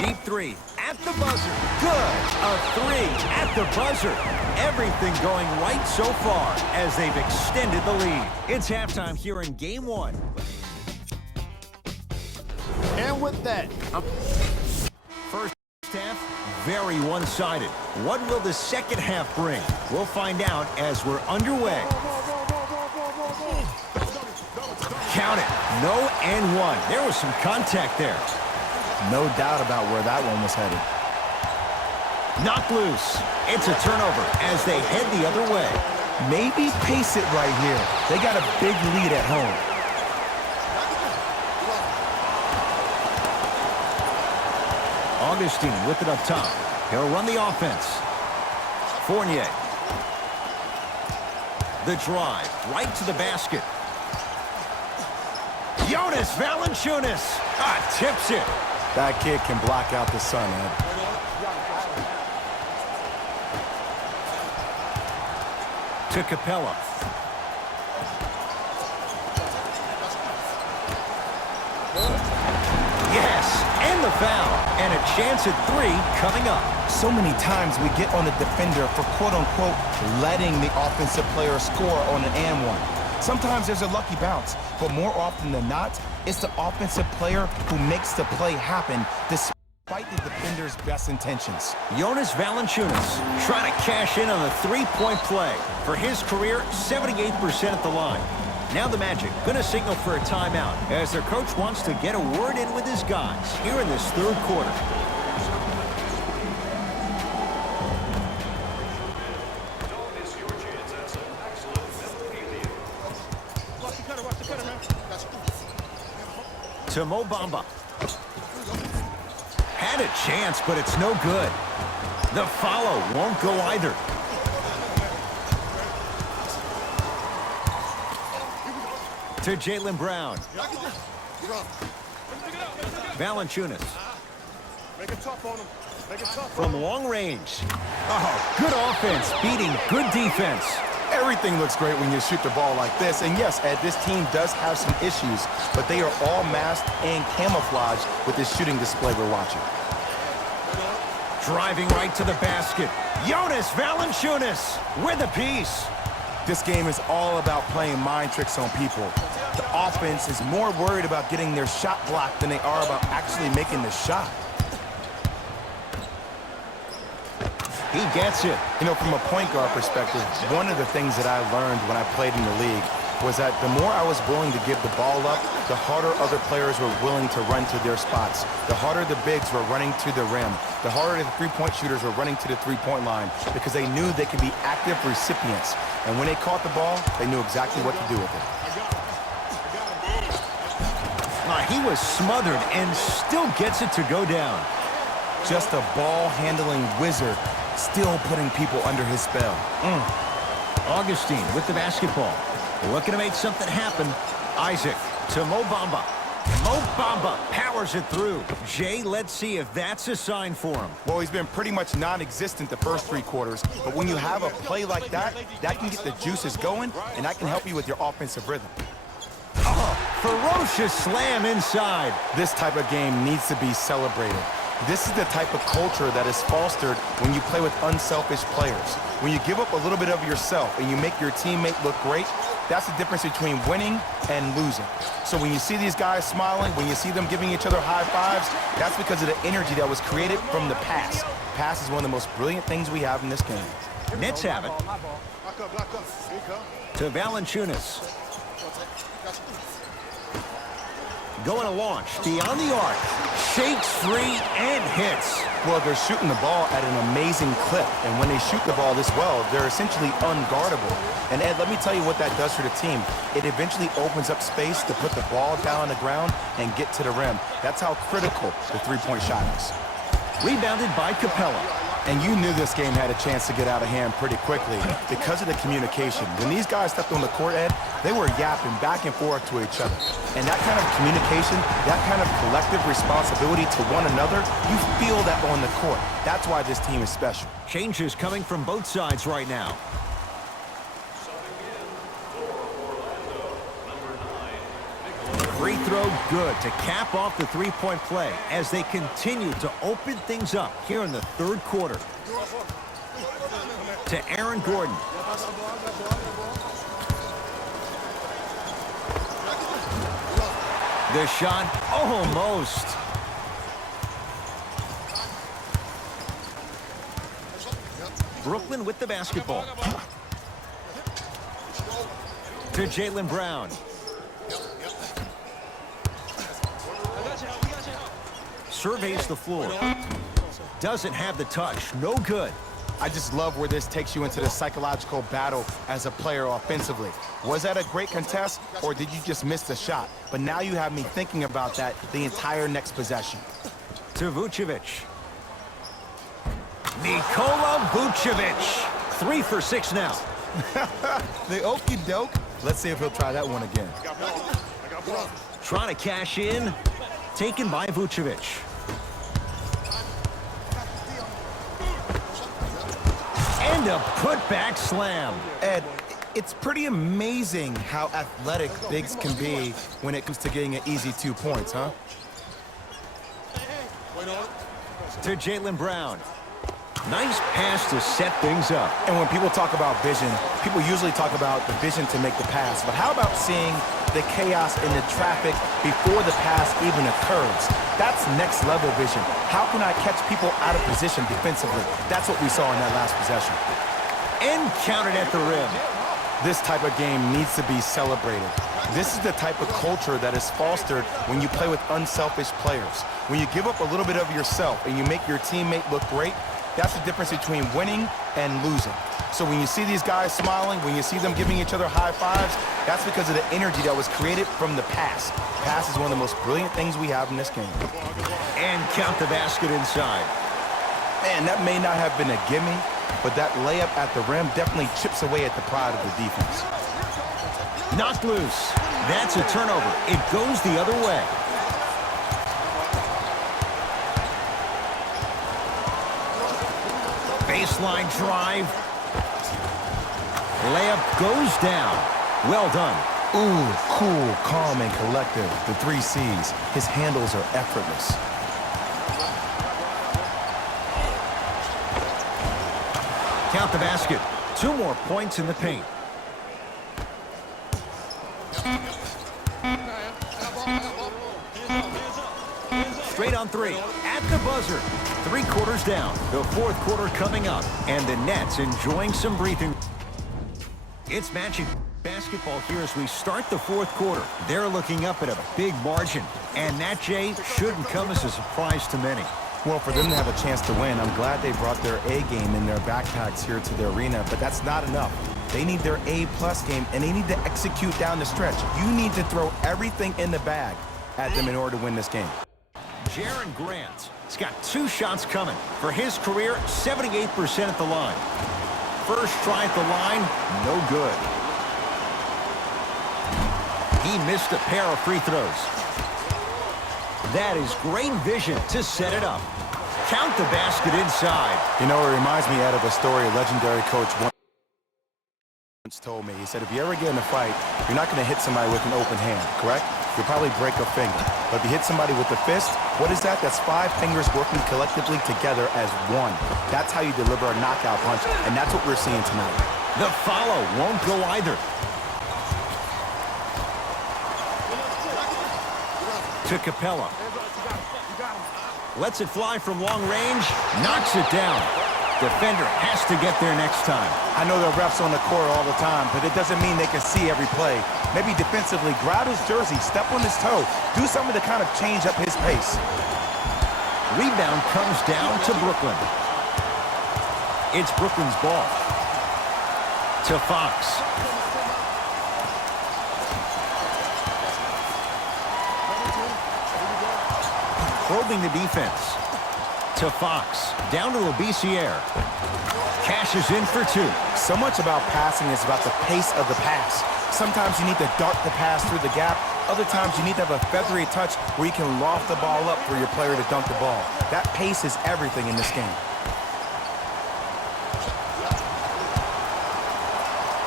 Deep three at the buzzer. Good. A three at the buzzer. Everything going right so far as they've extended the lead. It's halftime here in game one. And with that, first half, very one-sided. What will the second half bring? We'll find out as we're underway. Count it. No and one. There was some contact there. no doubt about where that one was headed. Knocked loose. It's a turnover as they head the other way. Maybe pace it right here. They got a big lead at home. Augustine with it up top. He'll run the offense. Fournier. The drive right to the basket. Jonas Valanciunas tips it. That kid can block out the sun, Ed. To Capella. Yes, and the foul. And a chance at three coming up. So many times we get on the defender for quote-unquote letting the offensive player score on an and one. Sometimes there's a lucky bounce, but more often than not, it's the offensive player who makes the play happen despite the defender's best intentions. Jonas Valanciunas trying to cash in on the three-point play. For his career, 78% at the line. Now the Magic going to signal for a timeout as their coach wants to get a word in with his guys here in this third quarter. To Mo Bamba. Had a chance, but it's no good. The follow won't go either. To Jaylen Brown. Valanciunas. Make it tough on him. Make it tough. From long range. Oh, good offense beating good defense. Everything looks great when you shoot the ball like this. And yes, Ed, this team does have some issues, but they are all masked and camouflaged with this shooting display we're watching. Driving right to the basket. Jonas Valanciunas with a piece. This game is all about playing mind tricks on people. The offense is more worried about getting their shot blocked than they are about actually making the shot. He gets it. You know, from a point guard perspective, one of the things that I learned when I played in the league was that the more I was willing to give the ball up, the harder other players were willing to run to their spots. The harder the bigs were running to the rim. The harder the three-point shooters were running to the three-point line because they knew they could be active recipients. And when they caught the ball, they knew exactly what to do with it. He was smothered and still gets it to go down. Just a ball-handling wizard, still putting people under his spell. Augustine with the basketball. Looking to make something happen. Isaac to Mo Bamba. Mo Bamba powers it through. Jay, let's see if that's a sign for him. Well, he's been pretty much non-existent the first three quarters, but when you have a play like that, that can get the juices going, and that can help you with your offensive rhythm. Ferocious slam inside. This type of game needs to be celebrated. This is the type of culture that is fostered when you play with unselfish players. When you give up a little bit of yourself and you make your teammate look great, that's the difference between winning and losing. So when you see these guys smiling, when you see them giving each other high fives, that's because of the energy that was created from the pass. Pass is one of the most brilliant things we have in this game. Nets have it. To Valanciunas. Going to launch. Beyond the arc. Shakes free and hits. Well, they're shooting the ball at an amazing clip. And when they shoot the ball this well, they're essentially unguardable. And Ed, let me tell you what that does for the team. It eventually opens up space to put the ball down on the ground and get to the rim. That's how critical the three-point shot is. Rebounded by Capella. And you knew this game had a chance to get out of hand pretty quickly because of the communication. When these guys stepped on the court, Ed, they were yapping back and forth to each other. And that kind of communication, that kind of collective responsibility to one another, you feel that on the court. That's why this team is special. Changes coming from both sides right now. Free throw good to cap off the three-point play as they continue to open things up here in the third quarter. To Aaron Gordon. The shot almost. Brooklyn with the basketball. To Jaylen Brown. Surveys the floor. Doesn't have the touch. No good. I just love where this takes you into the psychological battle as a player offensively. Was that a great contest, or did you just miss the shot? But now you have me thinking about that the entire next possession. To Vucevic. Nikola Vucevic. 3 for 6 now. The okie doke. Let's see if he'll try that one again. Trying to cash in. Taken by Vucevic. And a putback slam. Ed, it's pretty amazing how athletic bigs can be when it comes to getting an easy 2 points, huh? To Jaylen Brown. Nice pass to set things up. And when people talk about vision, people usually talk about the vision to make the pass. But how about seeing the chaos in the traffic before the pass even occurs? That's next level vision. How can I catch people out of position defensively? That's what we saw in that last possession. And counted at the rim. This type of game needs to be celebrated. This is the type of culture that is fostered when you play with unselfish players. When you give up a little bit of yourself and you make your teammate look great, that's the difference between winning and losing. So when you see these guys smiling, when you see them giving each other high fives, that's because of the energy that was created from the pass. Pass is one of the most brilliant things we have in this game. And count the basket inside. Man, that may not have been a gimme, but that layup at the rim definitely chips away at the pride of the defense. Knocked loose. That's a turnover. It goes the other way. Baseline drive. Layup goes down. Well done. Ooh, cool, calm, and collective. The 3 C's. His handles are effortless. Count the basket. 2 more points in the paint. Straight on 3. At the buzzer. 3 quarters down. The fourth quarter coming up. And the Nets enjoying some breathing. It's Magic basketball here as we start the fourth quarter. They're looking up at a big margin. And that, Jay, shouldn't come as a surprise to many. Well, for them to have a chance to win, I'm glad they brought their A game in their backpacks here to the arena, but that's not enough. They need their A-plus game, and they need to execute down the stretch. You need to throw everything in the bag at them in order to win this game. Jaren Grant has got 2 shots coming. For his career, 78% at the line. First try at the line, no good. He missed a pair of free throws. That is great vision to set it up. Count the basket inside. You know, it reminds me, Ed, of a story a legendary coach once told me. He said, if you ever get in a fight, you're not going to hit somebody with an open hand, correct? You'll probably break a finger. But if you hit somebody with a fist, what is that? That's 5 fingers working collectively together as one. That's how you deliver a knockout punch, and that's what we're seeing tonight. The follow won't go either. To Capella. Lets it fly from long range. Knocks it down. Defender has to get there next time. I know there are refs on the court all the time, but it doesn't mean they can see every play. Maybe defensively, grab his jersey, step on his toe, do something to kind of change up his pace. Rebound comes down to Brooklyn. It's Brooklyn's ball. To Fox. Probing the defense. To Fox. Down to Labissiere. Cashes in for 2. So much about passing is about the pace of the pass. Sometimes you need to dart the pass through the gap. Other times you need to have a feathery touch where you can loft the ball up for your player to dunk the ball. That pace is everything in this game.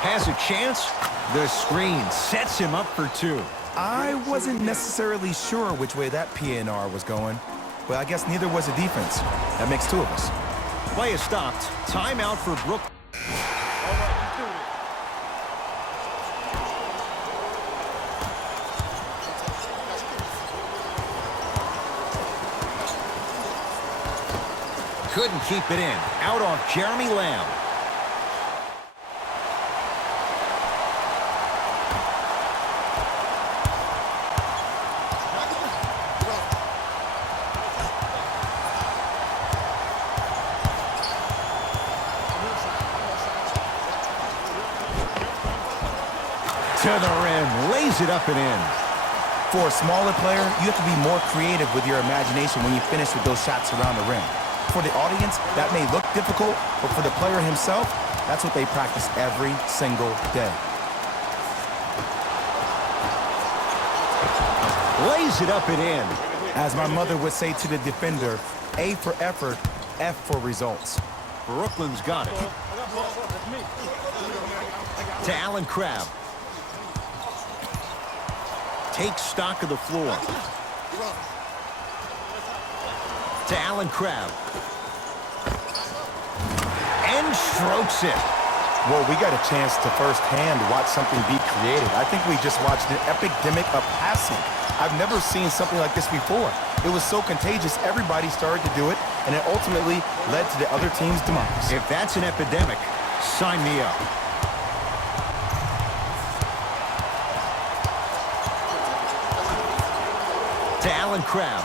Has a chance. The screen sets him up for 2. I wasn't necessarily sure which way that PNR was going, but I guess neither was the defense. That makes two of us. Play is stopped. Timeout for Brooklyn. Couldn't keep it in. Out off Jeremy Lamb. To the rim, lays it up and in. For a smaller player, you have to be more creative with your imagination when you finish with those shots around the rim. For the audience, that may look difficult, but for the player himself, that's what they practice every single day. Lays it up and in. As my mother would say to the defender, A for effort, F for results. Brooklyn's got it. To Allen Crabbe. Takes stock of the floor. To Allen Crabbe. And strokes it. Well, we got a chance to firsthand watch something be created. I think we just watched an epidemic of passing. I've never seen something like this before. It was so contagious, everybody started to do it, and it ultimately led to the other team's demise. If that's an epidemic, sign me up. To Allen Crabbe.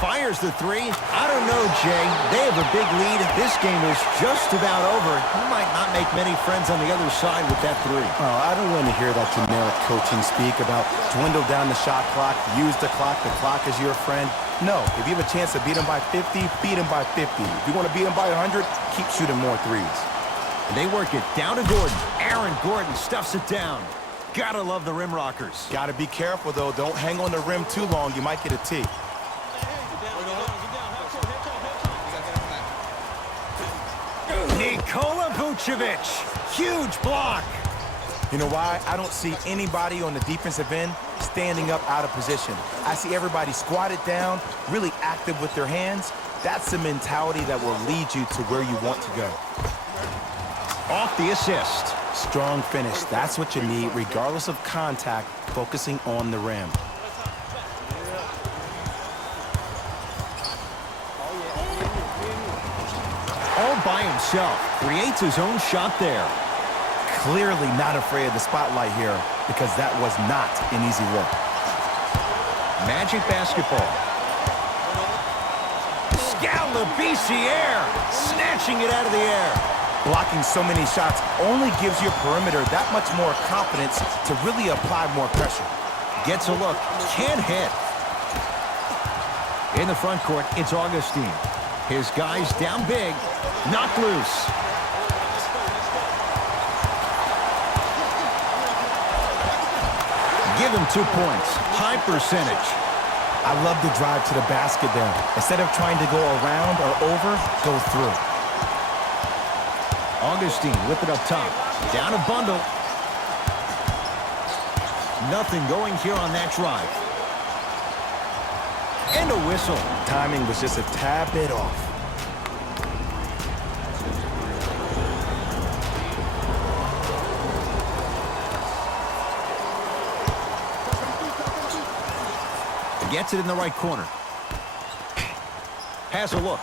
Fires the three. I don't know, Jay. They have a big lead. This game is just about over. He might not make many friends on the other side with that three. Oh, I don't want to hear that generic coaching speak about dwindle down the shot clock, use the clock is your friend. No, if you have a chance to beat them by 50, beat them by 50. If you want to beat them by 100, keep shooting more threes. And they work it down to Gordon. Aaron Gordon stuffs it down. Gotta love the rim rockers. Gotta be careful, though. Don't hang on the rim too long. You might get a tee. Nikola Vucevic, huge block. You know why? I don't see anybody on the defensive end standing up out of position. I see everybody squatted down, really active with their hands. That's the mentality that will lead you to where you want to go. Off the assist. Strong finish. That's what you need, regardless of contact, focusing on the rim. All by himself, creates his own shot there. Clearly not afraid of the spotlight here, because that was not an easy look. Magic basketball. Scalabrine, snatching it out of the air. Blocking so many shots only gives your perimeter that much more confidence to really apply more pressure. Gets a look, can't hit. In the front court, it's Augustine. His guys down big, knocked loose. Give him 2 points, high percentage. I love the drive to the basket there. Instead of trying to go around or over, go through. Augustine with it up top, down a bundle. Nothing going here on that drive. And a whistle. Timing was just a tad bit off. Gets it in the right corner. Has a look.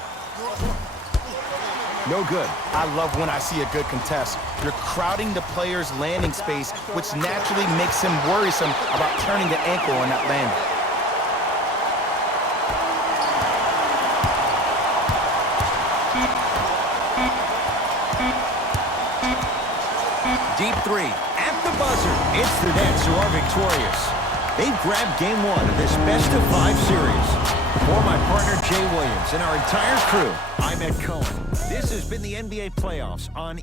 No good. I love when I see a good contest. You're crowding the player's landing space, which naturally makes him worrisome about turning the ankle on that landing. Deep three at the buzzer. It's the Nets who are victorious. They've grabbed game one of this best-of-5 series. For my partner, Jay Williams, and our entire crew, I'm Ed Cohen. This has been the NBA Playoffs on